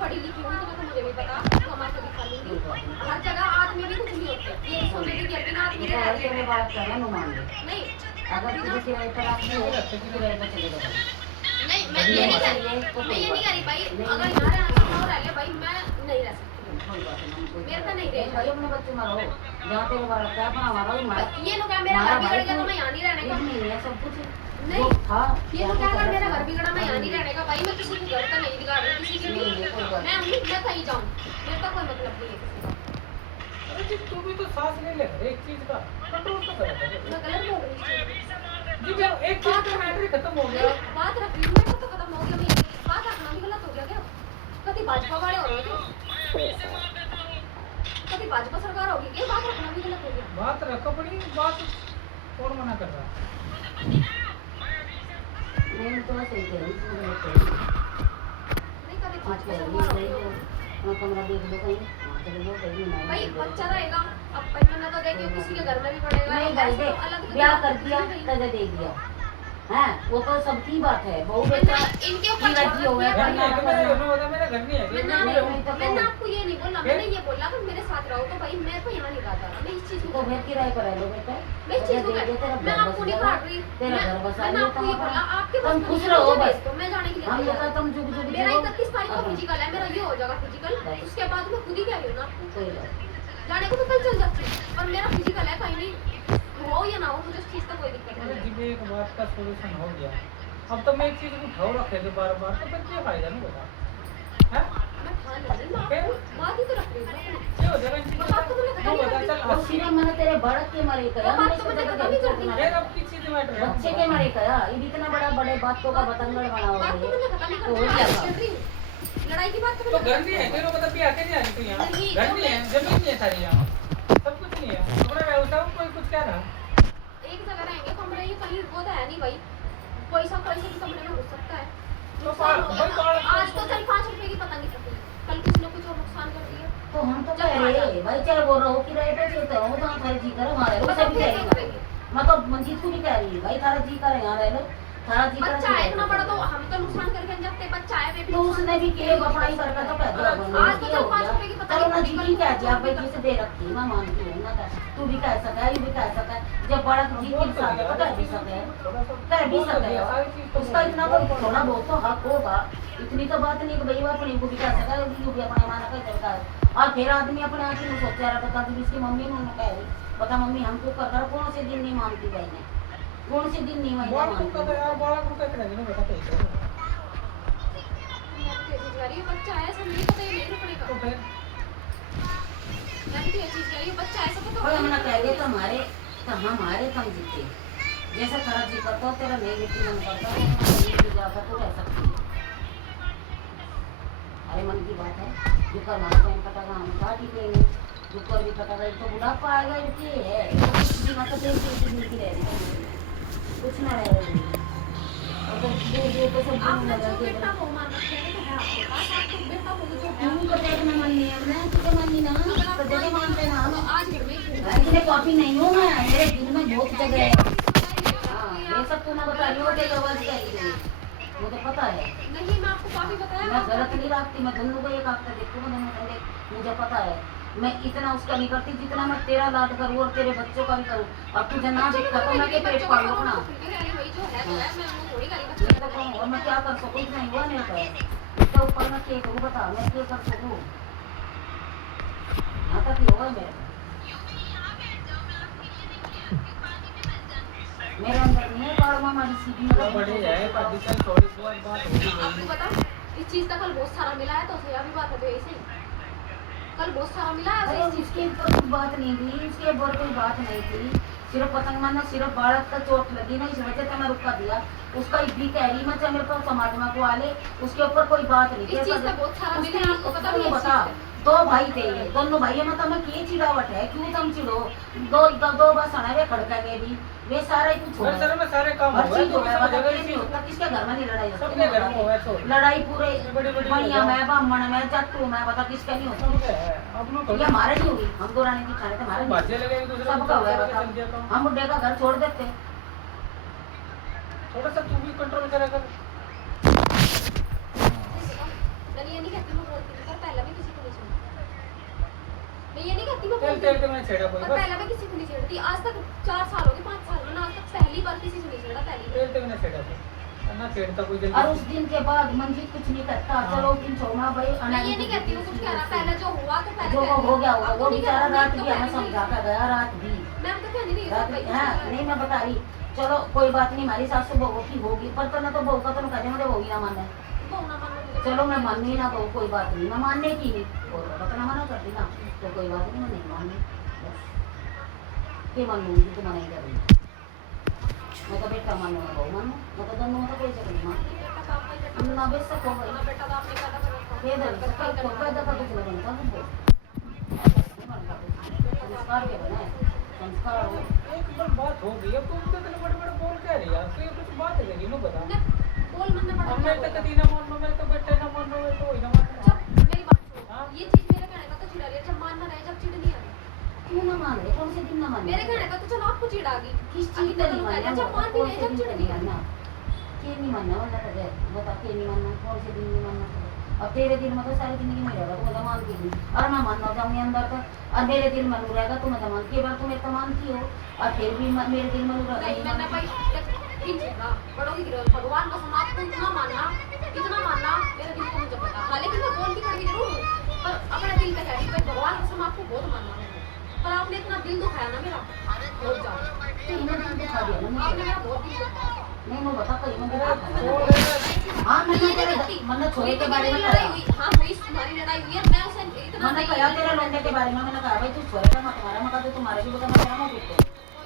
पढ़ी लिखी हुई तो मुझे भी पता कमा के दिखा लूंगी। हर जगह आदमी भी कुछ नहीं होते, ये सोचेगी कि बिना आदमी रह रही है। बात कर रहा हूं मान ले नहीं अगर तुझे किराए पर आती है तो किराए पर चलेगा नहीं, मैं ये नहीं कर रही, मैं ये नहीं कर रही भाई। अगर यहाँ रहना चाहता रह ले भाई, मैं नहीं रह सकती। कोई बात नहीं, मेरे को नहीं रहेगा। भाई अपने बच्चे मारो जहाँ तेरे बाल क्या अपना हमारा भी मारो। ये लोग क्या मेरा घर बिगड़ गया तो मैं यहाँ नहीं रहने का? नहीं है सब कुछ नहीं था ये लोग क्या कर मेरा घर बिगड़ा मैं यहाँ नहीं रहने का भाई। मैं किसी को घर का नहीं बिगाड़ रही, किसी के भी मैं हूँ, मैं कहीं जाऊँ, मेरे को कोई मतलब नहीं है किसी का। अरे जी तू भी तो सांस ले ले एक चीज का कंट्रोल तो कर। मैं गलत बोल रही हूँ जी जब एक चीज का मैटर खत्म हो गया, बात रख रही हूँ मैं तो खत्म हो गया। मैं बात रखना भी गलत हो गया क्या? कभी भाजपा वाले हो रहे थे, कभी भाजपा सरकार होगी क्या? बात रखना भी गलत हो गया। बात रखो पड़ी बात कौन मना कर रहा? मैं तो सही कह रही हूँ नहीं कभी भाजपा सरकार होगी मैं कमरा देख लो कहीं चले जाओ कहीं ना भाई। बच्चा रहेगा अब मैंने तो देखियो किसी के घर में भी पड़ेगा। नहीं भाई देख ब्याह कर दिया तजे दे दिया हैं वो तो सबकी बात है बहू बेटा इनके की राजी हो गया घर नहीं है, मेरे घर में होता मेरा घर नहीं है। मैंने आपको ये नहीं बोला, मैंने ये बोला कि मेरे साथ रहो तो भाई मेरे को यहाँ नहीं रहा था। मैं इस चीज तो को फिर किराए पर रह लो बेटा मैं इस चीज को मैं आपको नहीं काट रही, तेरा घर बसा मैंने आपको ये बोला आपके तुम बस खुश में रहो मुझे बस भेज दो, मैं जाने के लिए हम तैयार लोग हूं। तुम जुग जुग मेरा 31 तारीख को फिजिकल है, मेरा ये हो जाएगा फिजिकल, उसके बाद मैं खुद ही कह रही हूँ ना आपको कोई बात जाने को तो कल चल जाती हूँ, पर मेरा फिजिकल है कहीं नहीं हो या ना हो मुझे उस चीज का कोई दिक्कत अरे नहीं जी एक बात का सॉल्यूशन हो गया। अब तो मैं एक चीज को उठाओ रखे थे बार बार तो फिर क्या फायदा नहीं होगा हैं? मैं ठान ले रही हूँ, मैं आपको बात ही तो रख रही हूँ ना। क्या हो जाएगा इन चीजों बात तो मैंने का? खत्म वो ही बता कर चल दी। और सिर्फ मैंने तेरे बड़क के मारे कया बात तो मैंने खत्म ही कर दी। फिर अब की चीज मैटर है बच्चे के मारे कया ये इतना बड़ा बड़े बातों का बतंगड़ बना बात तो मैंने खत्म ही कर हो दी। गया आज कर रही हूँ। लड़ाई की बात तो तो घर नहीं है तेरे मतलब भी आके नहीं आ रही तू यहाँ नहीं, घर तो नहीं है जमीन नहीं है सारी यहाँ सब कुछ नहीं है अपना व्यवसाय में कोई कुछ क्या रहा एक जगह रहेंगे कमरे, ये कहीं वो तो है नहीं भाई। पैसा पैसे के कमरे में घुस सकता है। तो नुकसान हो गया भाई बाल- ना। आज तो चल 5 रुपए की पतंग ही सकी, कल किसी ने कुछ और नुकसान कर दिया तो हम तो कह रहे भाई चल बोल रहा हूँ कि रहे पे चलते हो तो थारी जी करो हमारे उसे भी कह रही हूँ मैं तो मंजीत को भी कह रही हूँ भाई थारा जी करे यहाँ रह लो थारा जी करे बच्चा है इतना बड़ा तो हम तो नुकसान करके जाते, बच्चा है वे भी तो उसने भी के अपना ही करके तो कह दिया आज तो चल 5 रुपए की चलो ना पतंग जी की कह दिया भाई जिसे दे रखी मैं मानती हूँ ना तू भी कह सका ये भी कह सका जब बड़ा जी के साथ तो कह भी सके कह भी सके उसका इतना तो थोड़ा बहुत तो हक होगा। इतनी तो बात नहीं कि भाई वो अपने को भी कह सका वो भी अपने माना कह सकता है और फिर आदमी अपने आप ही सोचा रहा बता दी इसकी मम्मी ने उन्होंने कह रही बता मम्मी हमको कर कौन से दिन नहीं मानती भाई ने कौन से दिन नहीं बाल को तो मानती यार बाल को कितने दिन बता तो बच्चा है सब नहीं पता, ये नहीं रुकने तो का। फिर मैं भी तो ये चीज कह रही हूँ, बच्चा है सब तो और हमने कह दिया तो हमारे कम जीते जैसा खरा जी करता हो तेरा नहीं बेटी मन करता है नहीं जाता तो रह सकती है अरे मन की बात है जो कर हमारा पैन कटागा हम काट ही देंगे जो कर भी कटागा एक तो बुढ़ापा आएगा इनकी है तो कुछ भी मतलब एक जिंदगी रह रही कुछ ना रह रही और तो जो तो सब आपने लगा जो के बेटा वो मान रखे हैं तो है आपके पास, आपको बेटा वो जो है क्यों करते हैं मैं माननी है मैं तुझे माननी ना तो जगह मानते ना तो आज घर में ही क्यों? इसलिए कॉपी नहीं हूँ मैं मेरे दिल में बहुत जगह है हाँ ये सब तू ना बता रही हो तेरी आवाज क्या है मुझे पता है नहीं मैं आपको काफी बताया मैं गलत नहीं रखती मैं दोनों को एक हफ्ता देखती हूँ दोनों को मुझे पता है मैं इतना उसका नहीं करती जितना मैं तेरा लाड करूँ और तेरे बच्चों का भी करूँ और तुझे ना दिखता तो मैं के पेट पालू अपना और मैं क्या कर सकूँ इतना हुआ नहीं होता है इसके ऊपर मैं क्या करूँ बता मैं क्या कर सकूँ यहाँ तक ही होगा मेरे अंदर नहीं है काल मामा सीधी तो बड़ी है पर दिक्कत थोड़ी सी बात होगी आपको पता इस चीज का कल बहुत सारा मिला है तो सही अभी बात है ऐसे कल बहुत सारा मिला है अरे इस चीज उसके ऊपर कोई बात नहीं थी उसके ऊपर कोई बात नहीं थी सिर्फ पतंग मारना सिर्फ बालक का चोट लगी ना इस वजह से मैं रुका दिया उसका भी कह रही मैं चाहे मेरे पास समाज में को आले उसके ऊपर कोई बात नहीं इस चीज का बहुत सारा मिला है आपको पता नहीं बता दो भाई थे ये दोनों भाई में तुम्हें की चिड़ावट है क्यों तुम चिड़ो दो बस आना वे खड़केंगे भी वे सारा ही कुछ घर सर में सारे काम हर हो गए चीज तो हो भी गया समझ बता गए नहीं होता किसके घर में नहीं लड़ाई सबके घर में हुआ है तो लड़ाई पूरे बड़ी-बड़ी बढ़िया मैं ब्राह्मण मैं जट्टू मैं बता किसका नहीं होती अब लोग ये हमारे नहीं होगी हम तो रानी की खाने थे हमारे बाजे लगे एक दूसरे सबका हुआ है को बता चल दिया तो हम बुड्ढे का घर छोड़ देते थोड़ा सा तू भी कंट्रोल करा कर नहीं कहती मैं बोलती करती मैं तेल तेल तो मैंने छेड़ा कोई पर बस पहले मैं किसी को नहीं छेड़ती आज तक 4 साल हो गए 5 साल में ना आज तक पहली बार किसी से नहीं छेड़ा पहली बार। तेल तो मैंने छेड़ा कोई ना छेड़ता कोई और उस जल्दी दिन के बाद मंजीत कुछ नहीं करता। हाँ। चलो उस दिन छोड़ना भाई मैं ये नहीं कहती हूँ कुछ कह रहा पहले जो हुआ तो पहले जो कह हो गया होगा, अब तो वो नहीं बेचारा कहती, रात तो भी हमें कहती नहीं। समझा कर गया, रात भी मैं तो कहनी नहीं रात भाई भी हाँ नहीं मैं बता रही। चलो कोई बात नहीं, हमारी सासू बहू की होगी, पर तो ना तो बहू का तो कहे मुझे बहू ही ना माने। वो ना मान लो चलो मैं माननी ना बहू, कोई बात नहीं, मैं मानने की नहीं और बता मना कर दी ना तो कोई बात नहीं, मैं नहीं माननी बस के मानूंगी तो मना ही करूँगी। मैं तो बेटा मानो ना बहू मानो, मैं तो दोनों में तो कोई जगह नहीं मानती। बेटा का आपका बेटा हम ना बेच सको भाई ना बेटा का आपने पैदा कर रखा ये दर सकल तो पैदा का कुछ नहीं बनता हमको संस्कार के बना है संस्कार हो। एक बार बात हो गई अब तुम तो इतने बड़े बड़े बोल क्या रही यार, तो ये कुछ बात है नहीं नो बता मैं बोल मन में बड़ा अब मैं तो कभी ना मानो, मैं तो बेटे ना मानो, मैं तो ही ना मानो। जब मेरी बात सुनो हाँ? ये चीज मेरे कहने का तो चिढ़ा रही है जब मानना रहे जब चिढ़ नहीं आ रही। क्यों ना मान रहे, कौन से दिन ना मान मेरे कहने का तो चलो आपको चिढ़ आ गई किस अभी चीज का तो नहीं लोग मानना, कहते हैं, जब मान भी कौन रहे से जब दिन चिढ़ का नहीं नहीं आ रही। मानना के नहीं मानना वाला तो बता के नहीं मानना, कौन से दिन नहीं मानना। अब तेरे दिल में तो सारी जिंदगी में रहेगा तो मैं मानती नहीं, और मैं मानना जाऊंगी अंदर तो और मेरे दिल में नूर रहेगा तो मैं मानती है। बार तुम इतना मानती हो और फिर भी मेरे दिल में नूर नहीं मैंने रहेगा। भाई इन चिढ़ना बड़ों की गिरफ्त भगवान को समाप्त को इतना मानना मेरे दिल को मुझे पता। हालांकि मैं बोलती कड़वी जरूर हूँ पर अपने दिल पे कह रही भाई भगवान को समाप्त को बहुत मानना मैंने। पर आपने इतना दिल दुखाया ना मेरा बहुत ज्यादा। तो इन्हें दिल दिखा दिया ना आपने मुझे, मेरा बहुत दिल दुखाया। नहीं मैं बता कहीं मैं अरे दिखा छोड़ दिया। दे। हाँ मैं मैंने ये नहीं तेरे करती। मैंने छोरे के कोई बारे में लड़ाई कहा, हुई हाँ हुई तुम्हारी लड़ाई हुई है मैं उसे इतना मैंने नहीं कहा तेरे लोंडे के बारे में, मैंने कहा भाई तू छोरे का मत मारा, मैं कहा तुम्हारे भी बता मैं क्या बोलते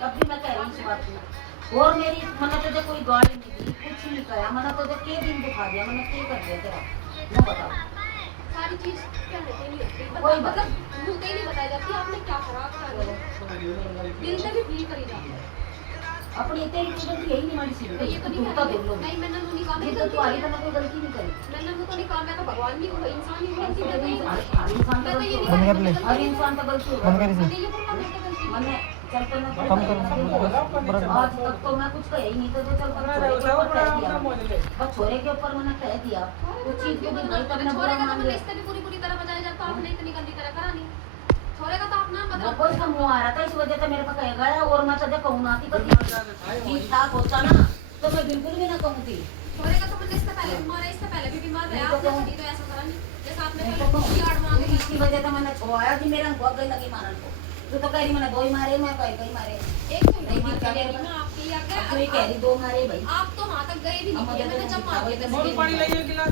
अब भी मैं कह रही इस बात की। और मेरी मैंने तुझे कोई गाली नहीं दी, कुछ नहीं कहा, मैंने तुझे के दिन दिखा दिया, मैंने क्या कर दिया तेरा वो बता। सारी चीज कहने से नहीं होती कोई बात मतलब मुंह से ही नहीं बताई जाती आपने क्या खराब कर दिया दिल से भी फील करी जाती है। अपनी तेरी कोई गलती यही नहीं मानी सी तो ये तो तू नहीं तो कह देख लो रही नहीं मैंने नहीं कहा मेरी जितना गलती तू आई नहीं तो है। कोई गलती नहीं करी। मैंने वो तो नहीं कहा मैं तो भगवान नहीं हूँ इंसान ही हूँ हर गलती मैं तो ये इंसान मैं तो तो ये गलती नहीं होगा। कहा हर इंसान तो गलती होगा। मैंने ये बोला मैं तो गलती मैंने चल कर मैं कम कर आज तक तो मैं कुछ कहा ही नहीं, तो चल अपना कर छोरे के ऊपर कह दिया, मोज ले बस छोरे के ऊपर मैंने कह दिया उस चीज को भी नहीं करना छोरे बुरा का तो मान मैंने लिया। इससे भी पूरी तरह बजाया जाता आपने इतनी गंदी तरह करा नहीं। छोरे का तो आप नाम वो बदल कोई का मुंह आ रहा था इस वजह से मेरे पास कह गया, और मैं तुझे कहूँ ना कि कभी ठीक ठाक होता ना तो मैं बिल्कुल भी ना कहूँ थी। छोरे का तो मैंने इससे पहले बीमार है इससे पहले भी बीमार रहा नहीं तो आपने क्यों? कभी तो ऐसा करा नहीं जैसे आपने नहीं पहले तो कुछ यार्ड मांगे कहूँ इसकी वजह से मैंने छोड़ाया कि मेरा बहुत गई लगी मारन को। तू तो कह रही मैंने दो ही मारे, मैं कहीं कहीं मारे एक तो नहीं मार दिखा के मेरे मैं आपके लिए आ अब तू ही कह गया रही दो मारे भाई। आप तो वहां तक गए भी अब नहीं मुझे मैंने तो जब दिखा मार भाई दिया तो मोर पानी लाइए गिलास।